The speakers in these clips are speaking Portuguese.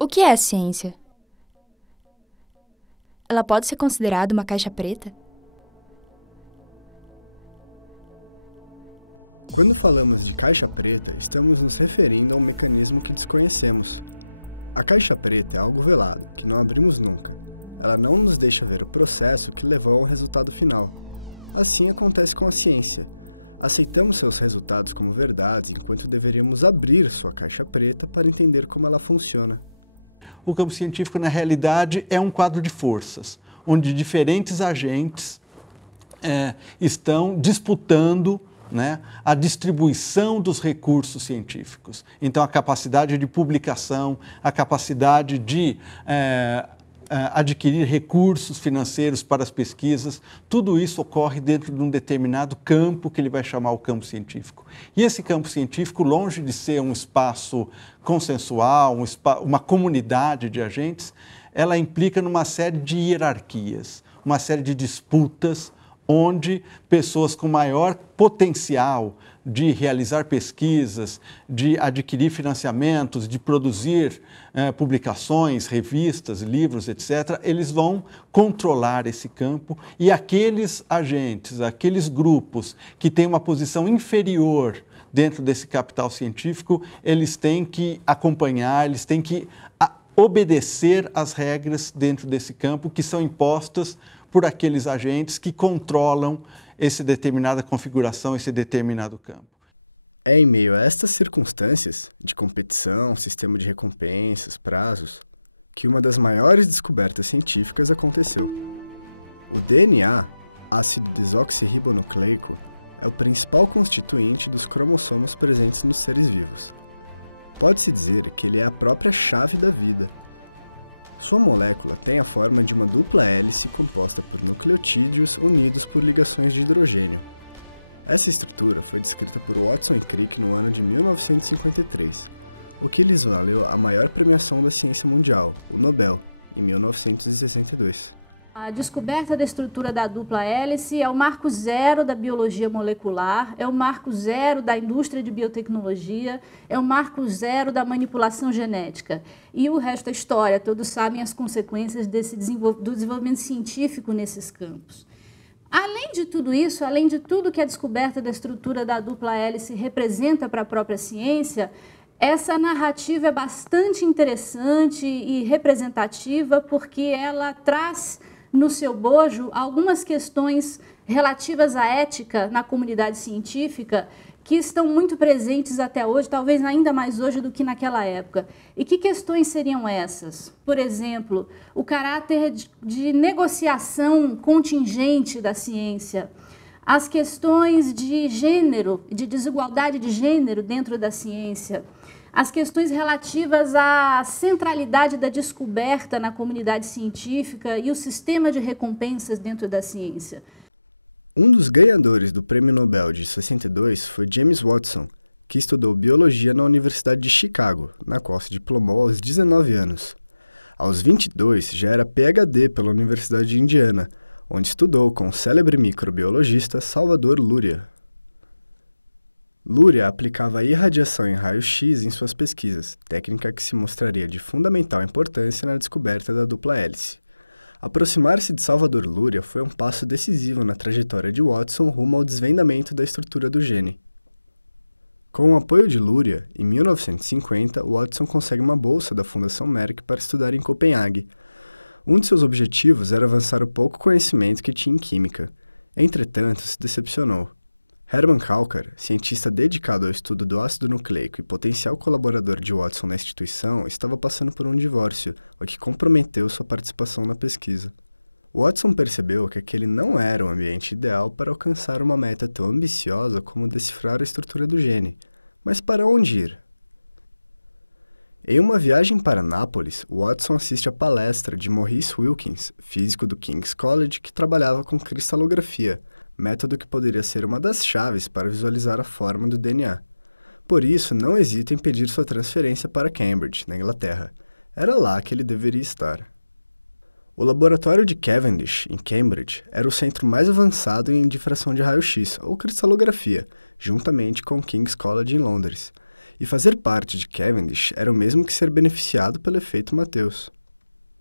O que é a ciência? Ela pode ser considerada uma caixa preta? Quando falamos de caixa preta, estamos nos referindo a um mecanismo que desconhecemos. A caixa preta é algo velado, que não abrimos nunca. Ela não nos deixa ver o processo que levou ao resultado final. Assim acontece com a ciência. Aceitamos seus resultados como verdades, enquanto deveríamos abrir sua caixa preta para entender como ela funciona. O campo científico, na realidade, é um quadro de forças, onde diferentes agentes estão disputando, né, a distribuição dos recursos científicos. Então, a capacidade de publicação, a capacidade de adquirir recursos financeiros para as pesquisas, tudo isso ocorre dentro de um determinado campo que ele vai chamar o campo científico. E esse campo científico, longe de ser um espaço consensual, uma comunidade de agentes, ela implica numa série de hierarquias, uma série de disputas, onde pessoas com maior potencial de realizar pesquisas, de adquirir financiamentos, de produzir publicações, revistas, livros, etc., eles vão controlar esse campo e aqueles agentes, aqueles grupos que têm uma posição inferior dentro desse capital científico, eles têm que acompanhar, eles têm que obedecer às regras dentro desse campo que são impostas por aqueles agentes que controlam essa determinada configuração, esse determinado campo. É em meio a estas circunstâncias, de competição, sistema de recompensas, prazos, que uma das maiores descobertas científicas aconteceu. O DNA, ácido desoxirribonucleico, é o principal constituinte dos cromossomos presentes nos seres vivos. Pode-se dizer que ele é a própria chave da vida. Sua molécula tem a forma de uma dupla hélice composta por nucleotídeos unidos por ligações de hidrogênio. Essa estrutura foi descrita por Watson e Crick no ano de 1953, o que lhes valeu a maior premiação da ciência mundial, o Nobel, em 1962. A descoberta da estrutura da dupla hélice é o marco zero da biologia molecular, é o marco zero da indústria de biotecnologia, é o marco zero da manipulação genética. E o resto da história, todos sabem as consequências do desenvolvimento científico nesses campos. Além de tudo isso, além de tudo que a descoberta da estrutura da dupla hélice representa para a própria ciência, essa narrativa é bastante interessante e representativa porque ela traz no seu bojo algumas questões relativas à ética na comunidade científica que estão muito presentes até hoje, talvez ainda mais hoje do que naquela época. E que questões seriam essas? Por exemplo, o caráter de negociação contingente da ciência, as questões de gênero, de desigualdade de gênero dentro da ciência, as questões relativas à centralidade da descoberta na comunidade científica e o sistema de recompensas dentro da ciência. Um dos ganhadores do Prêmio Nobel de 62 foi James Watson, que estudou biologia na Universidade de Chicago, na qual se diplomou aos 19 anos. Aos 22, já era PhD pela Universidade de Indiana, onde estudou com o célebre microbiologista Salvador Luria. Luria aplicava a irradiação em raio-x em suas pesquisas, técnica que se mostraria de fundamental importância na descoberta da dupla hélice. Aproximar-se de Salvador Luria foi um passo decisivo na trajetória de Watson rumo ao desvendamento da estrutura do gene. Com o apoio de Luria, em 1950, Watson consegue uma bolsa da Fundação Merck para estudar em Copenhague. Um de seus objetivos era avançar o pouco conhecimento que tinha em química. Entretanto, se decepcionou. Hermann Kalkar, cientista dedicado ao estudo do ácido nucleico e potencial colaborador de Watson na instituição, estava passando por um divórcio, o que comprometeu sua participação na pesquisa. Watson percebeu que aquele não era o ambiente ideal para alcançar uma meta tão ambiciosa como decifrar a estrutura do gene. Mas para onde ir? Em uma viagem para Nápoles, Watson assiste à palestra de Maurice Wilkins, físico do King's College que trabalhava com cristalografia, método que poderia ser uma das chaves para visualizar a forma do DNA. Por isso, não hesita em pedir sua transferência para Cambridge, na Inglaterra. Era lá que ele deveria estar. O laboratório de Cavendish, em Cambridge, era o centro mais avançado em difração de raio-x, ou cristalografia, juntamente com o King's College em Londres. e fazer parte de Cavendish era o mesmo que ser beneficiado pelo efeito Mateus.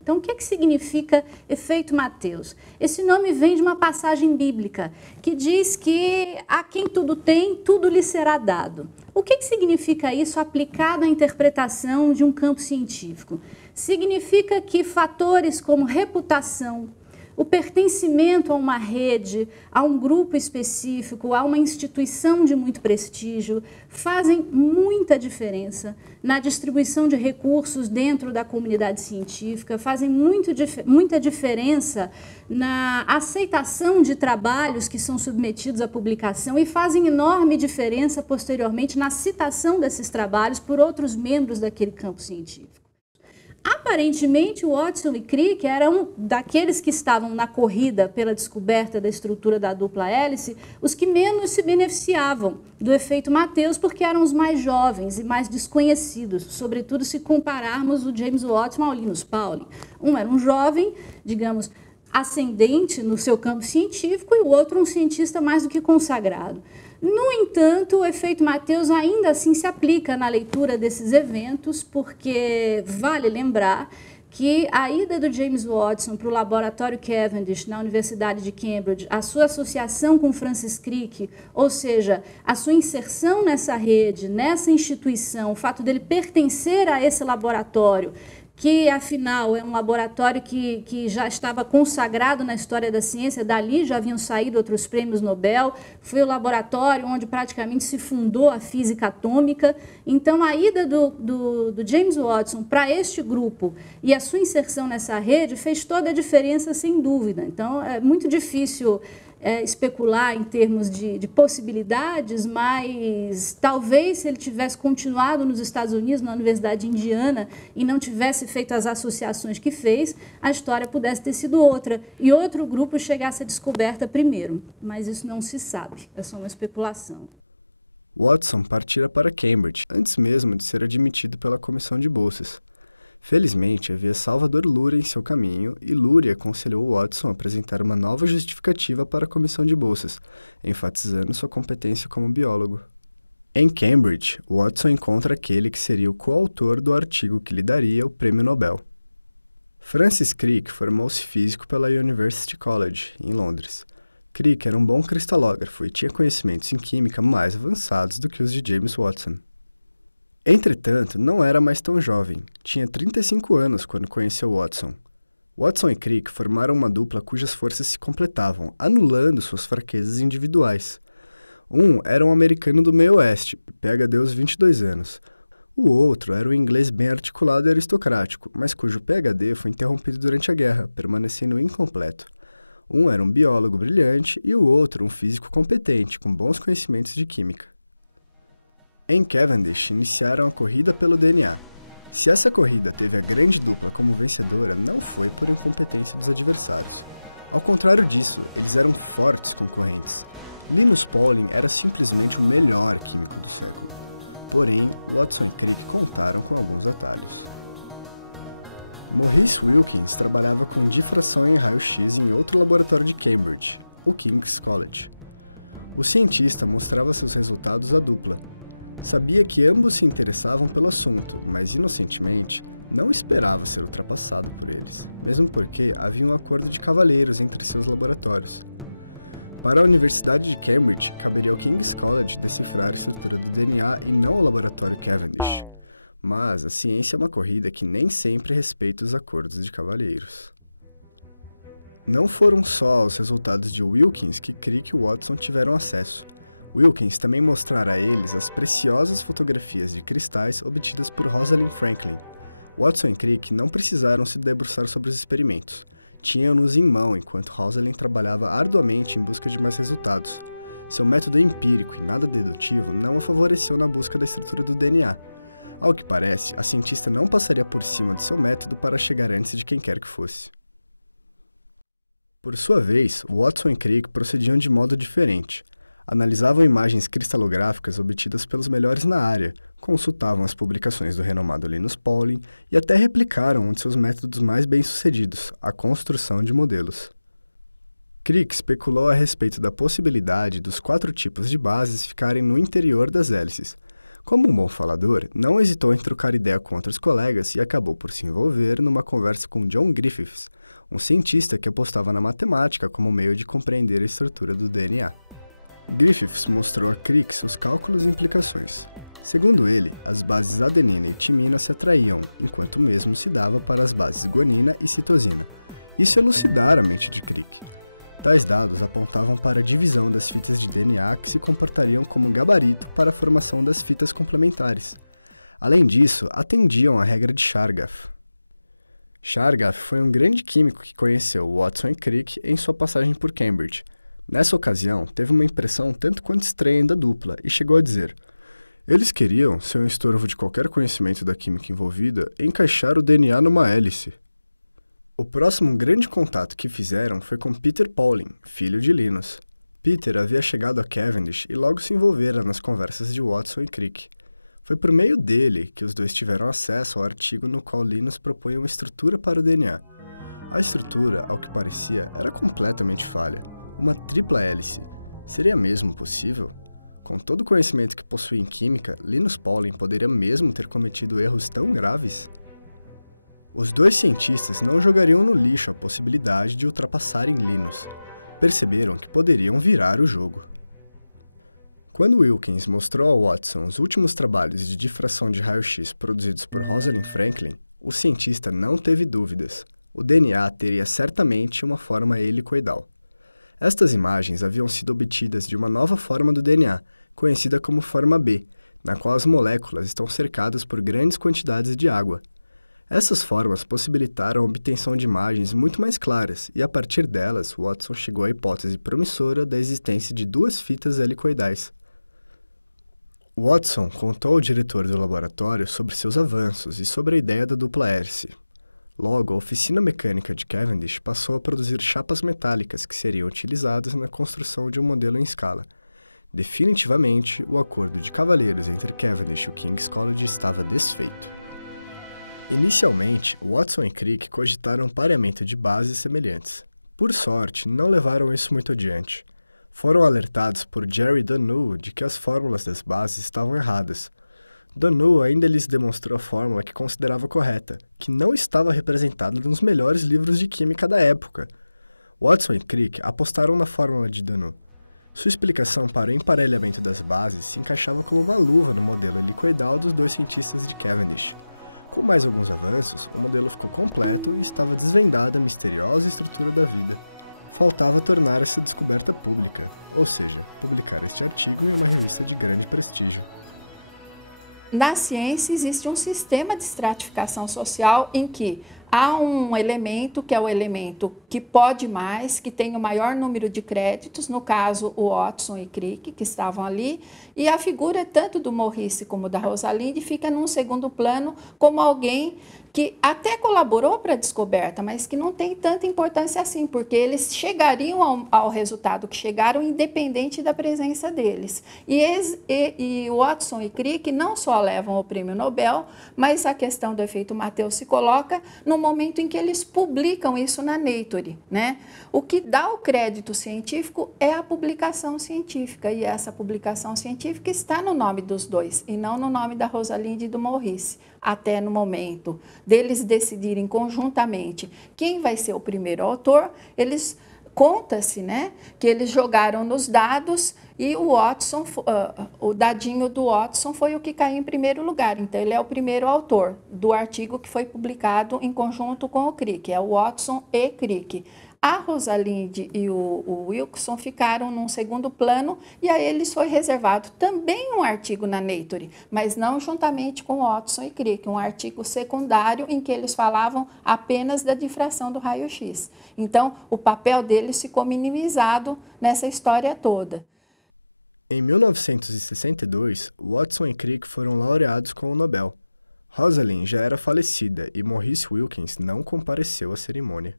Então, o que significa efeito Mateus? Esse nome vem de uma passagem bíblica que diz que a quem tudo tem, tudo lhe será dado. O que significa isso aplicado à interpretação de um campo científico? Significa que fatores como reputação, o pertencimento a uma rede, a um grupo específico, a uma instituição de muito prestígio, fazem muita diferença na distribuição de recursos dentro da comunidade científica, fazem muita diferença na aceitação de trabalhos que são submetidos à publicação e fazem enorme diferença posteriormente na citação desses trabalhos por outros membros daquele campo científico. Aparentemente, Watson e Crick eram daqueles que estavam na corrida pela descoberta da estrutura da dupla hélice, os que menos se beneficiavam do efeito Mateus, porque eram os mais jovens e mais desconhecidos, sobretudo se compararmos o James Watson ao Linus Pauling. Um era um jovem, digamos, ascendente no seu campo científico e o outro um cientista mais do que consagrado. No entanto, o efeito Mateus ainda assim se aplica na leitura desses eventos, porque vale lembrar que a ida do James Watson para o laboratório Cavendish na Universidade de Cambridge, a sua associação com Francis Crick, ou seja, a sua inserção nessa rede, nessa instituição, o fato dele pertencer a esse laboratório, que, afinal, é um laboratório que já estava consagrado na história da ciência, dali já haviam saído outros prêmios Nobel, foi o laboratório onde praticamente se fundou a física atômica. Então, a ida do James Watson para este grupo e a sua inserção nessa rede fez toda a diferença, sem dúvida. Então, é muito difícil especular em termos de possibilidades, mas talvez se ele tivesse continuado nos Estados Unidos, na Universidade de Indiana, e não tivesse feito as associações que fez, a história pudesse ter sido outra, e outro grupo chegasse à descoberta primeiro. Mas isso não se sabe, é só uma especulação. Watson partira para Cambridge, antes mesmo de ser admitido pela comissão de bolsas. Felizmente, havia Salvador Luria em seu caminho e Luria aconselhou Watson a apresentar uma nova justificativa para a comissão de bolsas, enfatizando sua competência como biólogo. Em Cambridge, Watson encontra aquele que seria o coautor do artigo que lhe daria o Prêmio Nobel. Francis Crick formou-se físico pela University College, em Londres. Crick era um bom cristalógrafo e tinha conhecimentos em química mais avançados do que os de James Watson. Entretanto, não era mais tão jovem. Tinha 35 anos quando conheceu Watson. Watson e Crick formaram uma dupla cujas forças se completavam, anulando suas fraquezas individuais. Um era um americano do meio oeste, PhD aos 22 anos. O outro era um inglês bem articulado e aristocrático, mas cujo PhD foi interrompido durante a guerra, permanecendo incompleto. Um era um biólogo brilhante e o outro um físico competente, com bons conhecimentos de química. Em Cavendish, iniciaram a corrida pelo DNA. Se essa corrida teve a grande dupla como vencedora, não foi por incompetência dos adversários. Ao contrário disso, eles eram fortes concorrentes. Linus Pauling era simplesmente o melhor químico do século. Porém, Watson e Crick contaram com alguns atalhos. Maurice Wilkins trabalhava com difração em raio-x em outro laboratório de Cambridge, o King's College. O cientista mostrava seus resultados à dupla. Sabia que ambos se interessavam pelo assunto, mas inocentemente não esperava ser ultrapassado por eles, mesmo porque havia um acordo de cavalheiros entre seus laboratórios. Para a Universidade de Cambridge, caberia ao King's College decifrar a estrutura do DNA e não ao laboratório Cavendish. Mas a ciência é uma corrida que nem sempre respeita os acordos de cavalheiros. Não foram só os resultados de Wilkins que Crick e Watson tiveram acesso. Wilkins também mostrara a eles as preciosas fotografias de cristais obtidas por Rosalind Franklin. Watson e Crick não precisaram se debruçar sobre os experimentos. Tinham-nos em mão enquanto Rosalind trabalhava arduamente em busca de mais resultados. Seu método empírico e nada dedutivo não a favoreceu na busca da estrutura do DNA. Ao que parece, a cientista não passaria por cima de seu método para chegar antes de quem quer que fosse. Por sua vez, Watson e Crick procediam de modo diferente. Analisavam imagens cristalográficas obtidas pelos melhores na área, consultavam as publicações do renomado Linus Pauling e até replicaram um de seus métodos mais bem-sucedidos, a construção de modelos. Crick especulou a respeito da possibilidade dos 4 tipos de bases ficarem no interior das hélices. Como um bom falador, não hesitou em trocar ideia com outros colegas e acabou por se envolver numa conversa com John Griffiths, um cientista que apostava na matemática como meio de compreender a estrutura do DNA. Griffiths mostrou a Crick seus cálculos e implicações. Segundo ele, as bases adenina e timina se atraíam, enquanto o mesmo se dava para as bases guanina e citosina. Isso elucidara a mente de Crick. Tais dados apontavam para a divisão das fitas de DNA que se comportariam como gabarito para a formação das fitas complementares. Além disso, atendiam à regra de Chargaff. Chargaff foi um grande químico que conheceu Watson e Crick em sua passagem por Cambridge. Nessa ocasião, teve uma impressão tanto quanto estranha da dupla e chegou a dizer: eles queriam, sem um estorvo de qualquer conhecimento da química envolvida, encaixar o DNA numa hélice. O próximo grande contato que fizeram foi com Peter Pauling, filho de Linus. Peter havia chegado a Cavendish e logo se envolvera nas conversas de Watson e Crick. Foi por meio dele que os dois tiveram acesso ao artigo no qual Linus propunha uma estrutura para o DNA. A estrutura, ao que parecia, era completamente falha. Uma tripla hélice. Seria mesmo possível? Com todo o conhecimento que possuía em química, Linus Pauling poderia mesmo ter cometido erros tão graves? Os dois cientistas não jogariam no lixo a possibilidade de ultrapassarem Linus. Perceberam que poderiam virar o jogo. Quando Wilkins mostrou a Watson os últimos trabalhos de difração de raio-x produzidos por Rosalind Franklin, o cientista não teve dúvidas. O DNA teria certamente uma forma helicoidal. Estas imagens haviam sido obtidas de uma nova forma do DNA, conhecida como forma B, na qual as moléculas estão cercadas por grandes quantidades de água. Essas formas possibilitaram a obtenção de imagens muito mais claras e, a partir delas, Watson chegou à hipótese promissora da existência de duas fitas helicoidais. Watson contou ao diretor do laboratório sobre seus avanços e sobre a ideia da dupla hélice. Logo, a oficina mecânica de Cavendish passou a produzir chapas metálicas que seriam utilizadas na construção de um modelo em escala. Definitivamente, o acordo de cavalheiros entre Cavendish e o King's College estava desfeito. Inicialmente, Watson e Crick cogitaram um pareamento de bases semelhantes. Por sorte, não levaram isso muito adiante. Foram alertados por Jerry Danu de que as fórmulas das bases estavam erradas. Danu ainda lhes demonstrou a fórmula que considerava correta, que não estava representada nos melhores livros de química da época. Watson e Crick apostaram na fórmula de Danu. Sua explicação para o emparelhamento das bases se encaixava como uma luva no modelo helicoidal dos dois cientistas de Cavendish. Com mais alguns avanços, o modelo ficou completo e estava desvendada a misteriosa estrutura da vida. Faltava tornar essa descoberta pública, ou seja, publicar este artigo em uma revista de grande prestígio. Na ciência existe um sistema de estratificação social em que há um elemento que é o elemento que pode mais, que tem o maior número de créditos, no caso o Watson e Crick, que estavam ali, e a figura tanto do Morrice como da Rosalind fica num segundo plano como alguém que até colaborou para a descoberta, mas que não tem tanta importância assim, porque eles chegariam ao resultado que chegaram independente da presença deles. E Watson e Crick não só levam o prêmio Nobel, mas a questão do efeito Mateus se coloca no momento em que eles publicam isso na Nature, né? O que dá o crédito científico é a publicação científica, e essa publicação científica está no nome dos dois, e não no nome da Rosalind e do Morrice. Até no momento deles decidirem conjuntamente quem vai ser o primeiro autor, conta-se, né, que eles jogaram nos dados e o Watson, o dadinho do Watson foi o que caiu em primeiro lugar. Então, ele é o primeiro autor do artigo que foi publicado em conjunto com o Crick, é o Watson e Crick. A Rosalind e o Wilson ficaram num segundo plano e a eles foi reservado também um artigo na Nature, mas não juntamente com Watson e Crick, um artigo secundário em que eles falavam apenas da difração do raio-x. Então, o papel deles ficou minimizado nessa história toda. Em 1962, Watson e Crick foram laureados com o Nobel. Rosalind já era falecida e Maurice Wilkins não compareceu à cerimônia.